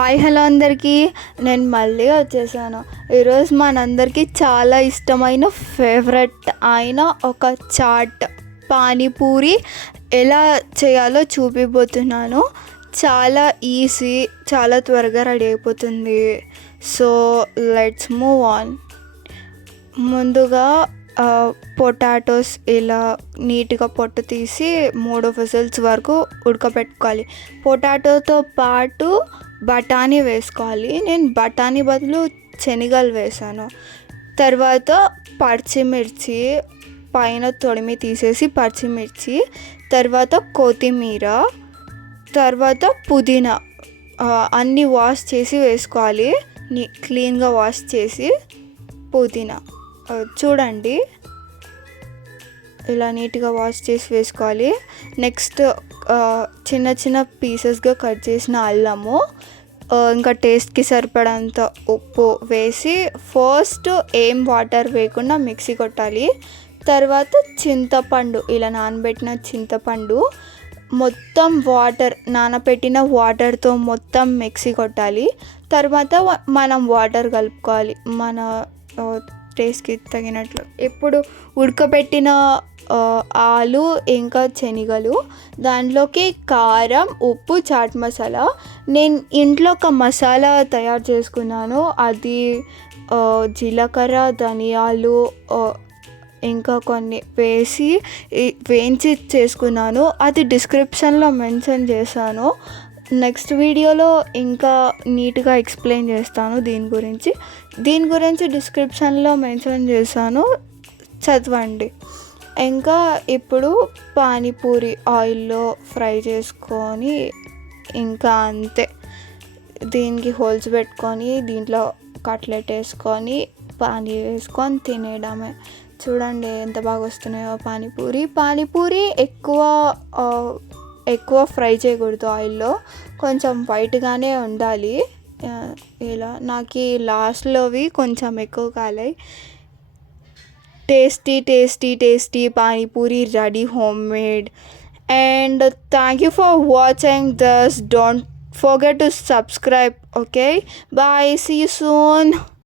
Hi hello అందరికీ, నేను మళ్ళీ వచ్చేసాను. ఈరోజు మనందరికీ చాలా ఇష్టమైన ఫేవరెట్ అయిన ఒక చాట్ పానీపూరి ఎలా చేయాలో చూపిపోతున్నాను. చాలా ఈజీ, చాలా త్వరగా రెడీ అయిపోతుంది. So let's move on. ముందుగా పొటాటోస్ ఇలా నీట్గా పొట్టు తీసి 3 విజిల్స్ వరకు ఉడకబెట్టుకోవాలి. పొటాటోతో పాటు బఠానీ వేసుకోవాలి. నేను బఠానీ బదులు శనగలు వేసాను. తర్వాత పచ్చిమిర్చి పైన తొడిమి తీసేసి పచ్చిమిర్చి, తర్వాత కొత్తిమీర, తర్వాత పుదీనా అన్నీ వాష్ చేసి వేసుకోవాలి. క్లీన్గా వాష్ చేసి పుదీనా చూడండి ఇలా నీట్గా వాష్ చేసి వేసుకోవాలి. నెక్స్ట్ చిన్న చిన్న పీసెస్గా కట్ చేసిన అల్లము, ఇంకా టేస్ట్కి సరిపడంత ఉప్పు వేసి ఫస్ట్ ఏం వాటర్ వేయకుండా మిక్సీ కొట్టాలి. తర్వాత చింతపండు, ఇలా నానబెట్టిన చింతపండు మొత్తం నానబెట్టిన వాటర్తో మొత్తం మిక్సీ కొట్టాలి. తర్వాత మనం వాటర్ కలుపుకోవాలి మన టేస్ట్కి తగినట్లు. ఇప్పుడు ఉడకబెట్టిన ఆలు ఇంకా శనగలు, దాంట్లోకి కారం, ఉప్పు, చాట్ మసాలా. నేను ఇంట్లో ఒక మసాలా తయారు చేసుకున్నాను. అది జీలకర్ర, ధనియాలు ఇంకా కొన్ని వేయించి చేసుకున్నాను. అది డిస్క్రిప్షన్లో మెన్షన్ చేశాను. నెక్స్ట్ వీడియోలో ఇంకా నీట్గా ఎక్స్ప్లెయిన్ చేస్తాను దీని గురించి డిస్క్రిప్షన్లో మెన్షన్ చేశాను, చదవండి. ఇంకా ఇప్పుడు పానీపూరి ఆయిల్లో ఫ్రై చేసుకొని ఇంకా అంతే, దీనికి హోల్స్ పెట్టుకొని దీంట్లో కట్లెట్ వేసుకొని పానీ వేసుకొని తినేయడమే. చూడండి ఎంత బాగా వస్తున్నాయో పానీపూరి ఎక్కువ ఫ్రై చేయకూడదు ఆయిల్లో, కొంచెం వైట్గానే ఉండాలి. ఇలా నాకు లాస్ట్లోవి కొంచెం ఎక్కువ కాలాయి. Tasty panipuri ready homemade. And thank you for watching this. Don't forget to subscribe. Okay, bye, see you soon.